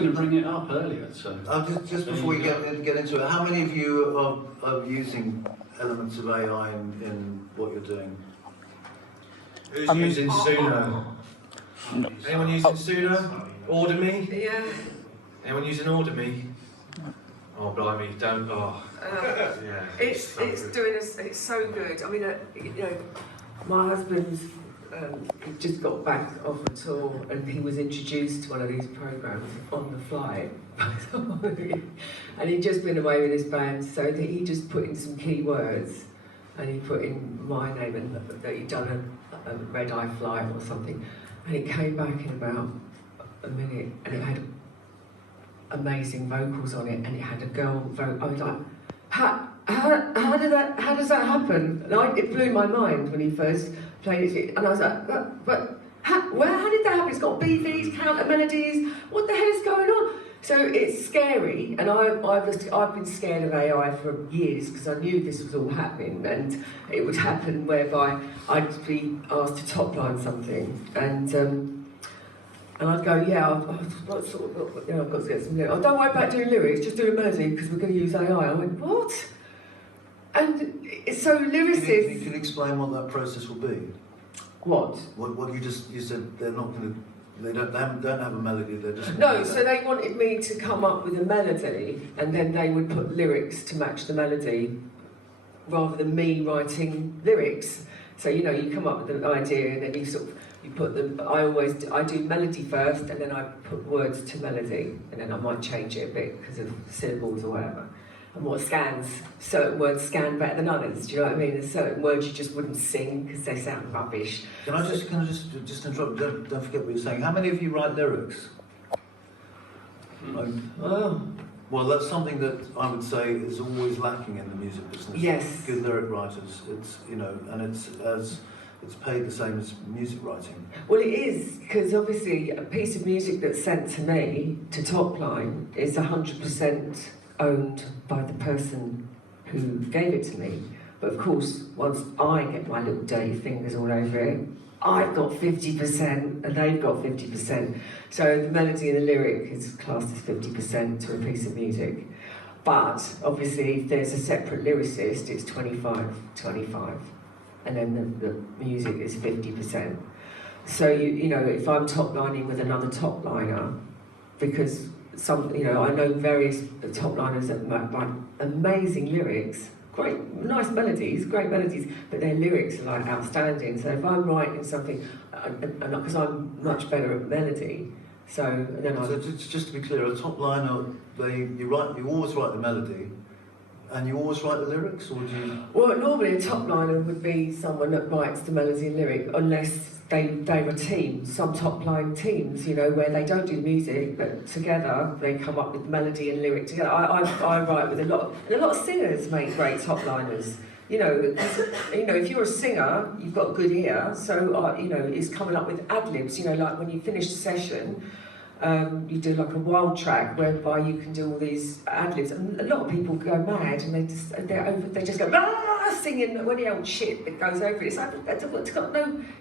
going to bring it up earlier, so... just before you get into it, how many of you are using elements of AI in what you're doing? Who's using Suno? No. Anyone using Suno? Order.me? Yeah. Anyone using Order.me? Oh, blimey, don't, oh. Yeah. It's so doing us. It's so good. I mean, you know, my husband's he just got back off a tour, and he was introduced to one of these programs on the flight, and he'd just been away with his band, so that he just put in some keywords, and he put in my name and that he'd done a red-eye flight or something, and it came back in about a minute, and it had amazing vocals on it, and it had a girl vocal. I was like, how does that happen? And it blew my mind when he first played it, and I was like, how did that happen? It's got BVs, counter melodies. What the hell is going on? So it's scary, and I've been scared of AI for years because I knew this was all happening, and it would happen whereby I'd be asked to top line something, and I'd go, yeah, I've got to get some lyrics. Oh, don't worry about doing lyrics, just do a melody because we're going to use AI. I went, what? And so lyricists... Can you explain what that process will be? What? What you said they're not going to... They don't have a melody, they're just... No, so they wanted me to come up with a melody, and then they would put lyrics to match the melody, rather than me writing lyrics. So, you know, you come up with an idea, and then you put them... I do melody first, and then I put words to melody, and then I might change it a bit because of syllables or whatever. And what certain words scan better than others, do you know what I mean? There's certain words you just wouldn't sing because they sound rubbish. Can I just interrupt? Don't forget what you're saying. How many of you write lyrics? Well, that's something that I would say is always lacking in the music business. Yes. Good lyric writers. It's, you know, and it's paid the same as music writing. Well, it is, because obviously a piece of music that's sent to me to Topline is 100% owned by the person who gave it to me. But of course, once I get my little dirty fingers all over it, I've got 50% and they've got 50%. So the melody and the lyric is classed as 50% to a piece of music. But obviously, if there's a separate lyricist, it's 25-25. And then the music is 50%. So, you know, if I'm top-lining with another top-liner, because I know various top-liners that write amazing lyrics, nice melodies, great melodies, but their lyrics are like outstanding. So if I'm writing something, because I'm much better at melody, so just to be clear, a top-liner, you always write the melody, and you always write the lyrics, or do you? Well, normally a top-liner would be someone that writes the melody and lyric, unless they're a team. Some top-line teams, you know, where they don't do the music, but together they come up with melody and lyric together. I write with a lot of singers make great top-liners. You know, if you're a singer, you've got a good ear, so it's coming up with ad-libs. You know, like when you finish the session. You do like a wild track whereby you can do all these ad-libs, and a lot of people go mad and they just go singing any old shit that goes over it. It's like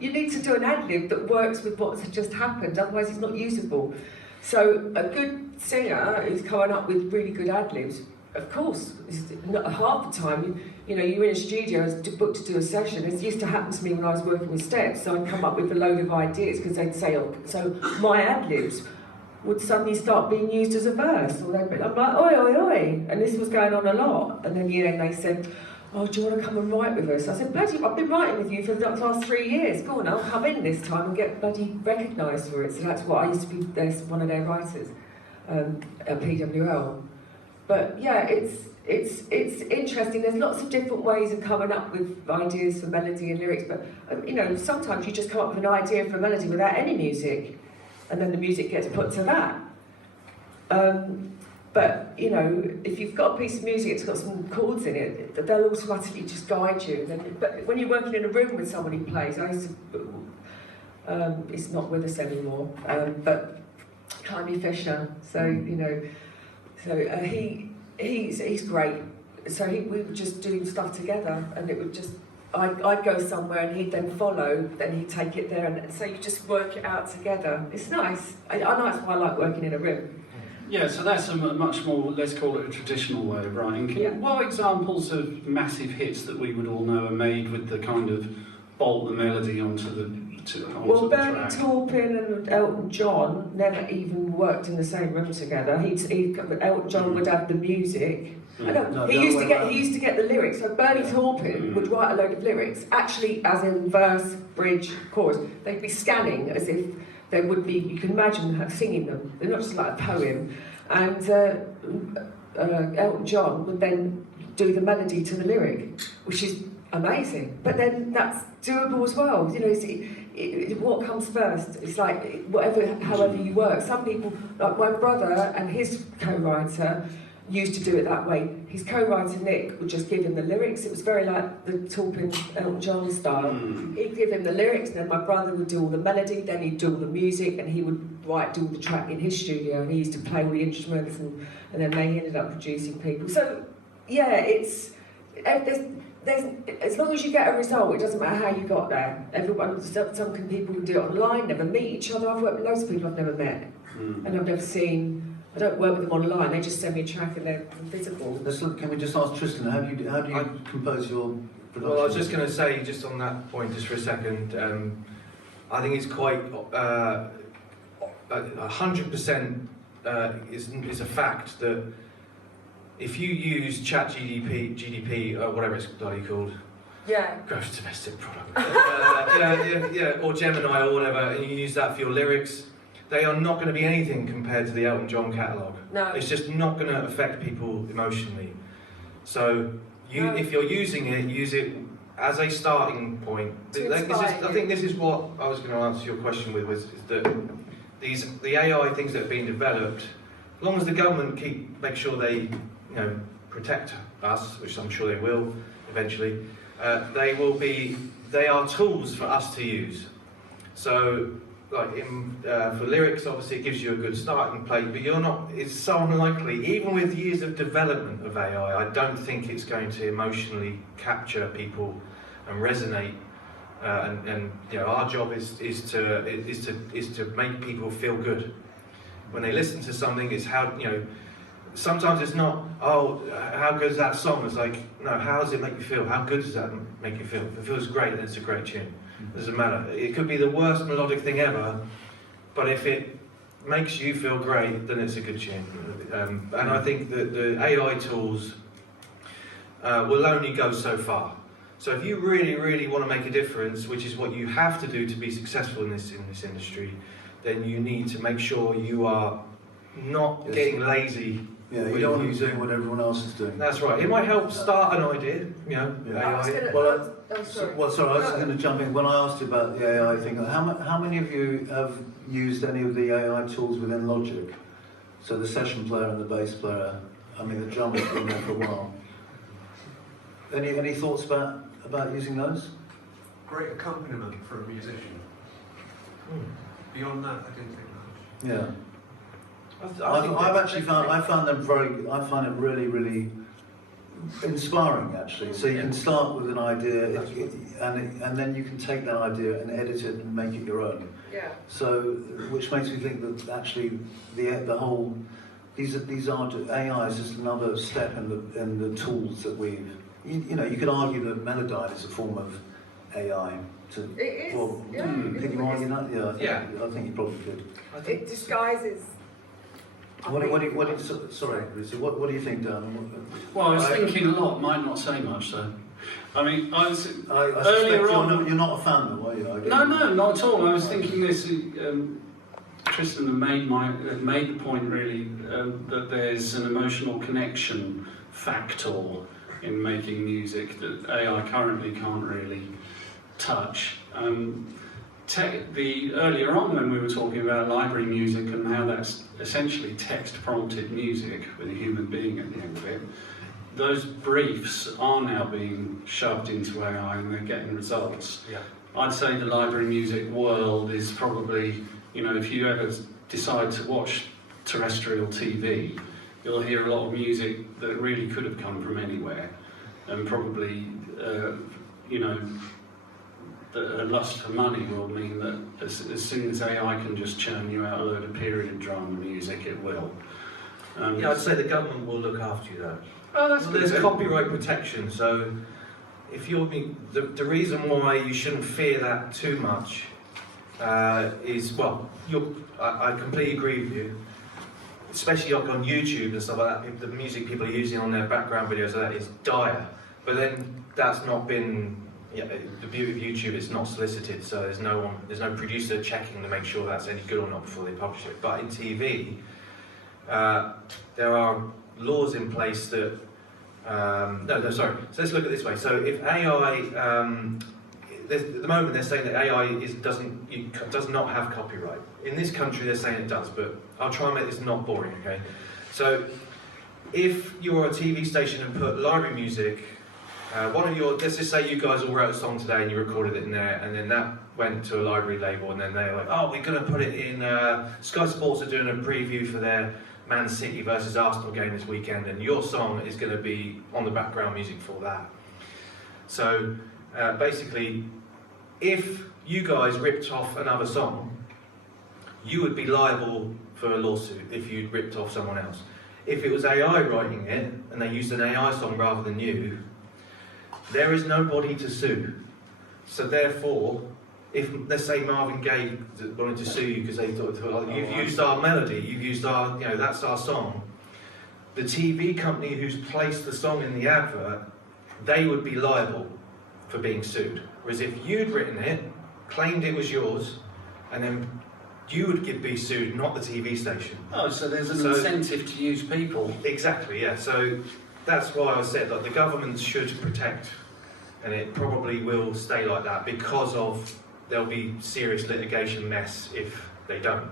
you need to do an ad-lib that works with what's just happened, otherwise it's not usable. So a good singer who's coming up with really good ad-libs, of course, not half the time, you're in a studio booked to do a session. It used to happen to me when I was working with Steps, so I'd come up with a load of ideas because they'd say, so my ad-libs would suddenly start being used as a verse, or I'm like, oi, oi, oi, and this was going on a lot. And then they said, oh, do you want to come and write with us? I said, bloody, I've been writing with you for the last 3 years. Go on, I'll come in this time and get bloody recognised for it. So that's what I used to be one of their writers at PWL. But yeah, it's interesting. There's lots of different ways of coming up with ideas for melody and lyrics. But sometimes you just come up with an idea for a melody without any music, and then the music gets put to that. But if you've got a piece of music, it's got some chords in it, they'll automatically just guide you. But when you're working in a room with someone who plays, it's not with us anymore, but Climby Fisher, he's great. So we would just do stuff together, and it would just, I'd go somewhere and he'd then follow, then he'd take it there, and so you just work it out together. It's nice. I know that's why I like working in a room. Yeah, so that's a much more, let's call it a traditional way of writing. Yeah. What examples of massive hits that we would all know are made with the kind of bolt the melody onto the Well, the Bernie track? Taupin and Elton John never even worked in the same room together. Elton John would have the music. Mm. I know, No, he the used other to way get around. he used to get the lyrics. So Bernie Taupin would write a load of lyrics, actually as in verse, bridge, chorus. They'd be scanning as if they would be. You can imagine her singing them. They're not just like a poem. And Elton John would then do the melody to the lyric, which is amazing. But then that's doable as well. You know, what comes first? It's like however you work. Some people, like my brother and his co-writer, used to do it that way. His co-writer Nick would just give him the lyrics. It was very like the Taupin Elton John style. He'd give him the lyrics, and then my brother would do all the melody, then he'd do all the music, and he would do all the track in his studio, and he used to play all the instruments, and then they ended up producing people. So yeah, there's as long as you get a result, it doesn't matter how you got there. Some people can do it online, never meet each other. I've worked with loads of people I've never met, and I've never seen. I don't work with them online. They just send me a track and they're invisible. Can we just ask Tristan, how do you compose your production? Well, I was just going to say, just on that point, just for a second, I think it's quite 100% is a fact that if you use GDP, or whatever it's bloody called, Yeah. gross domestic product, or Gemini or whatever, and you use that for your lyrics, they are not going to be anything compared to the Elton John catalogue. No. It's just not going to affect people emotionally. So if you're using it, use it as a starting point. I think this is what I was going to answer your question with, is that the AI things that are being developed, as long as the government make sure they protect us, which I'm sure they will eventually, they are tools for us to use. So like for lyrics, obviously it gives you a good starting place, but it's so unlikely, even with years of development of AI, I don't think it's going to emotionally capture people and resonate. And our job is to make people feel good when they listen to something. It's how sometimes it's not, oh, how good is that song? It's like, no, how does it make you feel? How good does that make you feel? If it feels great, then it's a great tune. It doesn't matter. It could be the worst melodic thing ever, but if it makes you feel great, then it's a good tune. And I think that the AI tools will only go so far. So if you really, really want to make a difference, which is what you have to do to be successful in this industry, then you need to make sure you are not getting lazy. Yeah, you don't want to be doing what everyone else is doing. That's right. It might help start an idea, Yeah. AI. Sorry, I was just going to jump in. When I asked you about the AI thing, how many of you have used any of the AI tools within Logic? So the session player and the bass player. I mean, the drummer's been there for a while. Any thoughts about using those? Great accompaniment for a musician. Beyond that, I didn't think much. Yeah. I find it really, really inspiring, actually. So you can start with an idea, and then you can take that idea and edit it and make it your own. Yeah. So, which makes me think that actually the whole these are AI is just another step in the tools that we've. You could argue that Melodyne is a form of AI. It is. Well, could you argue that? Yeah. I think you probably could. It disguises. Sorry, Rita, what do you think, Dan? Well, I was thinking a lot, might not say much though. I mean, I suspect earlier on. you're not a fan though, are you? No, not at all. I was thinking this. Tristan had made the point really that there's an emotional connection factor in making music that AI currently can't really touch. Earlier on when we were talking about library music and how that's essentially text-prompted music with a human being at the end of it, those briefs are now being shoved into AI and they're getting results. Yeah. I'd say the library music world is probably, if you ever decide to watch terrestrial TV, you'll hear a lot of music that really could have come from anywhere, and probably, a lust for money will mean that as soon as AI can just churn you out a load of period drama music, it will. Yeah, I'd say the government will look after you though. Oh, that's Well, good. there's then. copyright protection, so if you're the reason why you shouldn't fear that too much is, well, I completely agree with you. Especially like on YouTube and stuff like that, the music people are using on their background videos that is dire. But then that's not been, the beauty of YouTube, it's not solicited, so there's no producer checking to make sure that's any good or not before they publish it. But in TV, there are laws in place that, sorry, so let's look at it this way. So if AI, at the moment they're saying that AI does not have copyright. In this country they're saying it does, but I'll try and make this not boring, okay? So if you're a TV station and put library music, let's just say you guys all wrote a song today and you recorded it in there, and then that went to a library label, and then they're like, oh, we're going to put it in, Sky Sports are doing a preview for their Man City versus Arsenal game this weekend, and your song is going to be on the background music for that. So basically, if you guys ripped off another song, you would be liable for a lawsuit if you'd ripped off someone else. If it was AI writing it, and they used an AI song rather than you, there is nobody to sue. So therefore, if, let's say Marvin Gaye wanted to sue you because they thought, you've used our melody, you've used our, that's our song, the TV company who's placed the song in the advert, they would be liable for being sued. Whereas if you'd written it, claimed it was yours, and then you would be sued, not the TV station. Oh, so there's an incentive to use people. Exactly, yeah. So that's why I said that the government should protect, and it probably will stay like that because of there'll be serious litigation mess if they don't.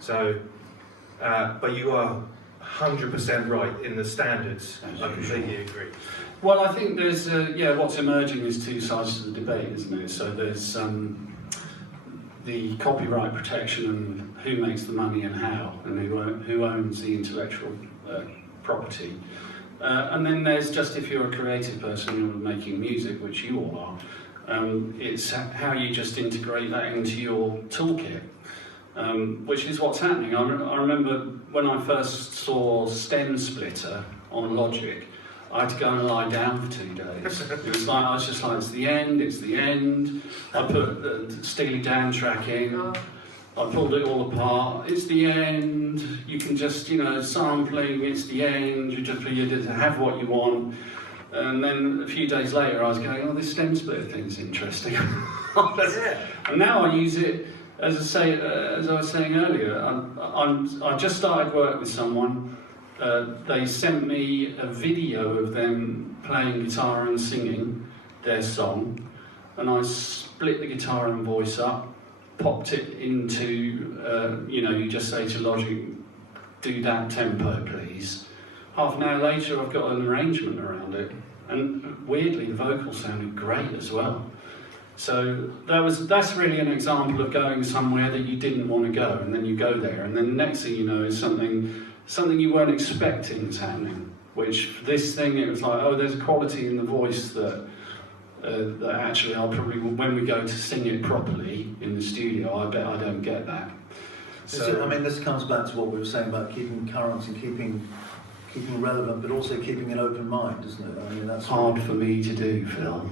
So, but you are 100% right in the standards. I completely agree. Well, I think there's, what's emerging is two sides to the debate, isn't it? So there's the copyright protection and who makes the money and how, and who owns the intellectual property. And then there's just if you're a creative person and you're making music, which you all are, it's how you just integrate that into your toolkit, which is what's happening. I remember when I first saw Stem Splitter on Logic, I had to go and lie down for 2 days. It was like, I was just like, it's the end. I put the Steely Dan track in, I pulled it all apart, it's the end. You can just, sampling, it's the end, you just have what you want. And then a few days later I was going, oh, this Stem Splitter thing's interesting. And now I use it, as I was saying earlier, I just started work with someone. They sent me a video of them playing guitar and singing their song, and I split the guitar and voice up, popped it into, you just say to Logic, do that tempo please. Half an hour later I've got an arrangement around it, and weirdly the vocals sounded great as well. So that's really an example of going somewhere that you didn't want to go, and then you go there, and then the next thing you know is something you weren't expecting is happening, which for this thing it was like, oh, there's a quality in the voice that actually I'll probably, when we go to sing it properly in the studio, I bet I don't get that. So, this comes back to what we were saying about keeping current and keeping relevant, but also keeping an open mind, isn't it? That's hard for me to do, Phil.